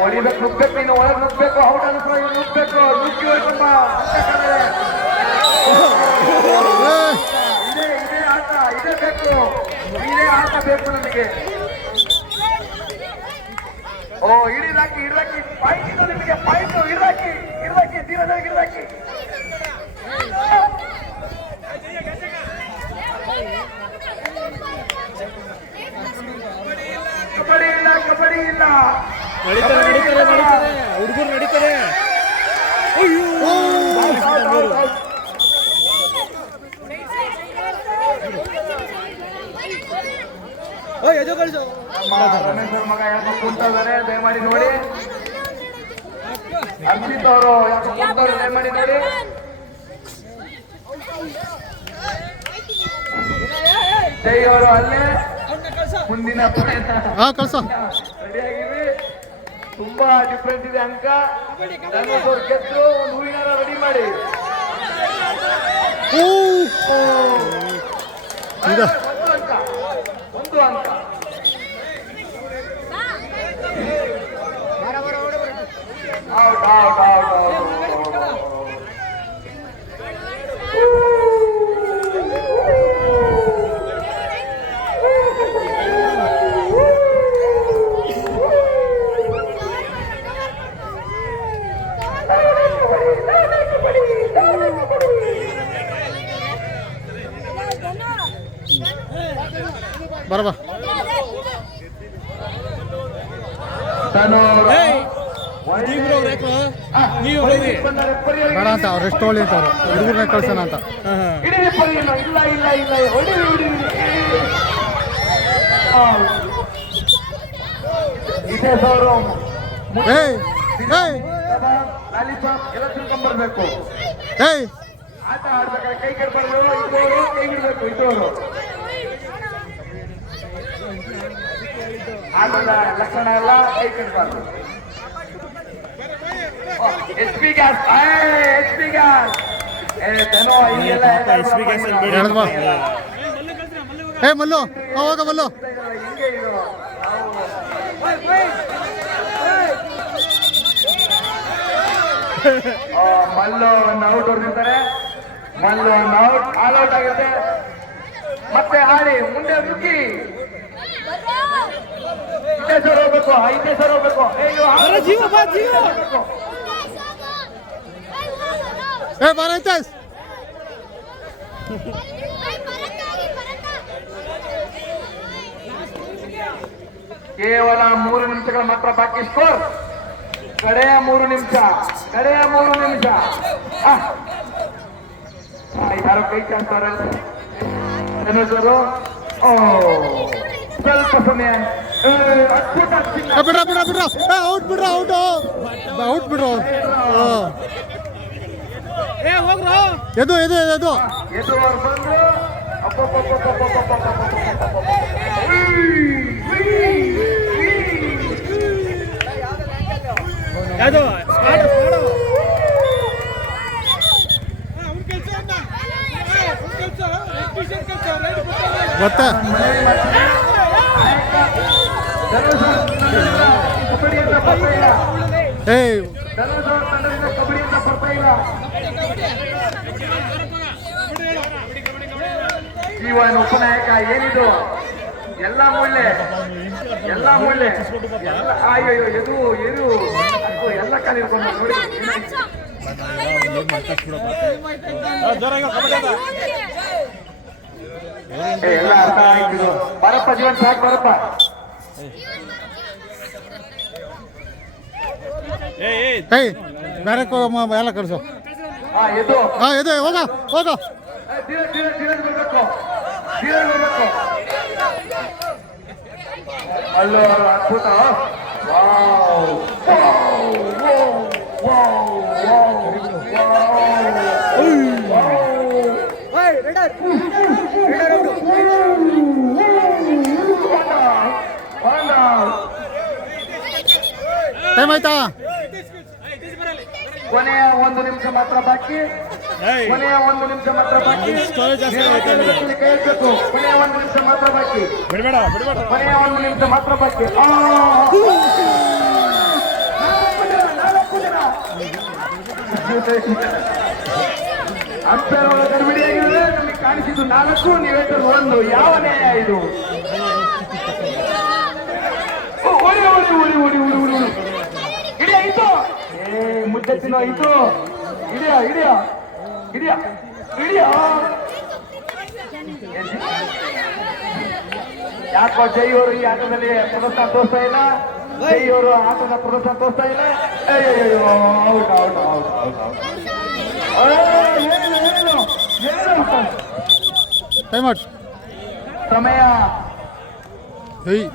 ಹೊಡಿಬೇಕು, ನುಗ್ಬೇಕು, ನೀನು ಒಳಗೆ ನುಗ್ಬೇಕು, ಔಟ್ ಅನ್ಸ್ರು ನುಗ್ಬೇಕು, ನುಗ್ಗಿ ಹೋಯ್ತಮ್ಮ. ಇದೇ ಆಟ, ಇದೇ ಬೇಕು, ಇದೇ ಆಟ ಬೇಕು ನಮಗೆ. ಓ ಹಿಡಿದಾಕಿ ಹಿಡ್ದಾಕಿ, ಪಾಯಿಂಟ್ ಇದು ನಿಮಗೆ, ಪಾಯಿಂಟ್ ಹಿಡ್ದಾಕಿ ಹಿಡ್ದಾಕಿ, ಧೀರವಾಗಿ ಹಿಡ್ದಾಕಿ. ಕಬಡ್ಡಿ ಇಲ್ಲ, ಕಬಡ್ಡಿ ಇಲ್ಲ, ಹುಡುಗರು ನಡೀತಾರೆ. ರಮೇಶ್ ಅವ್ರ ಮಗ ಯಾಕೋ ಕುಂತಿದ್ದಾರೆ, ದಯಮಾಡಿ ನೋಡಿ. ಅರ್ಜಿತ್ ಅವರು ಯಾಕೋ ಕುಂತವ್ರು, ದಯಮಾಡಿ ನೋಡಿ. ಜೈ ಅವರು ಅಲ್ಲೇ ಮುಂದಿನ ರೆಡಿಯಾಗಿವಿ. ತುಂಬಾ ಡಿಫ್ರೆಂಟ್ ಇದೆ ಅಂಕ. ಗೆದ್ದು ಒಂದು ಹೂವಿನಾರ ರೆಡಿ ಮಾಡಿ. ಒಂದು ಅಂಕ ಔಟ್ ಔಟ್ ಔಟ್ ಔಟ್. ಬರಬ ಬೇಡ ಅಂತ ಅವ್ರು ಎಷ್ಟು ಒಳ್ಳೆ ಅಂತವ್ರು ಹುಡುಗರನ್ನ ಕಳ್ಸೋಣ ಅಂತ. ಇಲ್ಲ ಇಲ್ಲ ಇಲ್ಲ, ಹೊಡಿ ಹೊಡಿ. ಇದೇ ಸೌರು ಎಲ್ಲ ತಿಳ್ಕೊಂಡ್ಬರ್ಬೇಕು. ಆಟ ಆಡ್ಬೇಕಾದ್ರೆ ಕೈ ಕಟ್ಬಾರ್ದು, ಇದ್ದವರು ಕೈ ಬಿಡ್ಬೇಕು, ಇದ್ದವರು ಆಟದ ಲಕ್ಷಣ ಎಲ್ಲ ಕೈ ಕಟ್ಬಾರ್ದು. H P gas, H P gas Mallu ಹೋಗ ಮಲ್ಲು. ಹಿಂಗೆ ಇದು ಮಲ್ಲು ಒಂದು ಔಟ್ ಹೊಡೆದಿರ್ತಾರೆ. ಮಲ್ಲು ಒಂದು ಔಟ್, ಆಲ್ ಔಟ್ ಆಗುತ್ತೆ. ಮತ್ತೆ ಆಡಿ ಮುಂದೆ ನುಗ್ಗಿ ಇದೇ ಸರ್ ಹೋಗ್ಬೇಕು, ಇದೇ ಸರ್ ಹೋಗ್ಬೇಕು. ಭಾರತೇಶ್ ಕೇವಲ 3 ನಿಮಿಷಗಳ ಮಾತ್ರ ಬಾಕಿ. ಸ್ಕೋರ್ ಕಡೆಯ 3 ನಿಮಿಷ, ಕಡೆಯ 3 ನಿಮಿಷ. ಯಾರೋ ಕೈ ಚಾಡ್ತಾರೆ ಧನುಷರು. ಸ್ವಲ್ಪ ಸಮಯ, ಅದ್ಭುತ. ಬಿಡ್ರ ಬಿಡ್ರ ಬಿಡ್ರ, ಔಟ್ ಬಿಡ್ರ, ಔಟ್ ಔಟ್ ಬಿಡ್ರ. ಎದು ಎದು ಎದು ಎದು ಅವ್ರು ಬಂದ್ರು. ಮತ್ತೆ ಕಬಡ್ಡಿ ಅಂತ ಬರ್ತಾ ಇಲ್ಲ. ಧನುಷ್ ಅವ್ರ ತಂಡದಿಂದ ಕಬಡ್ಡಿ ಅಂತ ಬರ್ತಾ ಇಲ್ಲ. ಜೀವನ ಉಪನಾಯಕ ಏನಿದು? ಎಲ್ಲ ಮುಳ್ಳೆ, ಎಲ್ಲ ಮುಳ್ಳೆ. ಅಯ್ಯೋ ಎದು ಎದು ಎಲ್ಲ ಕಾಲ ಇರ್ಕೊಂಡು ನೋಡಿ. ಎಲ್ಲ ಅರ್ಥ ಆಯ್ತು. ಬರಪ್ಪ ಜೀವನ್ ಸಾಕು, ಬರಪ್ಪ. ಬೇರೆ ಎಲ್ಲ ಕಳಿಸು. ಎದು ಎದು ಹೋಗ ಹೋಗ. ಧೀರಜ್ ಬರ್ಬೇಕು, ಧೀರಜ್ ಬರ್ಬೇಕು. ಅಲ್ಲೋ ಅದ್ಭುತ. ಟೈಮ್ ಆಯ್ತಾ? ಕೊನೆಯ 1 ನಿಮಿಷ ಮಾತ್ರ ಬಾಕಿ. ಕೊನೆಯ 1 ನಿಮಿಷ ಮಾತ್ರ ಬಾಕಿ. ಕೈ ಎತ್ತಬೇಕು. ಕೊನೆಯ 1 ನಿಮಿಷ ಮಾತ್ರ ಬಾಕಿ. ಕೊನೆಯ 1 ನಿಮಿಷ ಮಾತ್ರ ಬಾಕಿ. ನಾಲ್ಕು ಜನ ಅಂಪೇರ್ ಗಡಿಬಿಡಿಯಾಗಿದ್ರೆ ನಮಗೆ ಕಾಣಿಸಿದ್ದು 4, ನೀವು ಹೇಳ್ತಾರೆ 1. ಯಾವ ನ್ಯಾಯ ಇದು? ಓಡಿ ಓಡಿ ಓಡಿ ಓಡಿ ಓಡಿ ಓಡಿ ಹಿಡಿಯ ಇತ್ತು. ಮುದ್ದೆ ತಿನ್ನೋ ಇತ್ತು. ಹಿಡಿಯ ಹಿಡಿಯ ಹಿಡಿಯ ಹಿಡಿಯ. ಯಾಕೋ ಜೈ ಅವರು ಈ ಆಟದಲ್ಲಿ ಪ್ರದರ್ಶನ ತೋರಿಸ್ತಾ ಇಲ್ಲ. ಜೈ ಅವರು ಆಟದ ಪ್ರದರ್ಶನ ತೋರಿಸ್ತಾ ಇಲ್ಲ. Out out out out out. Time out ಸಮಯ ಹೇಯ್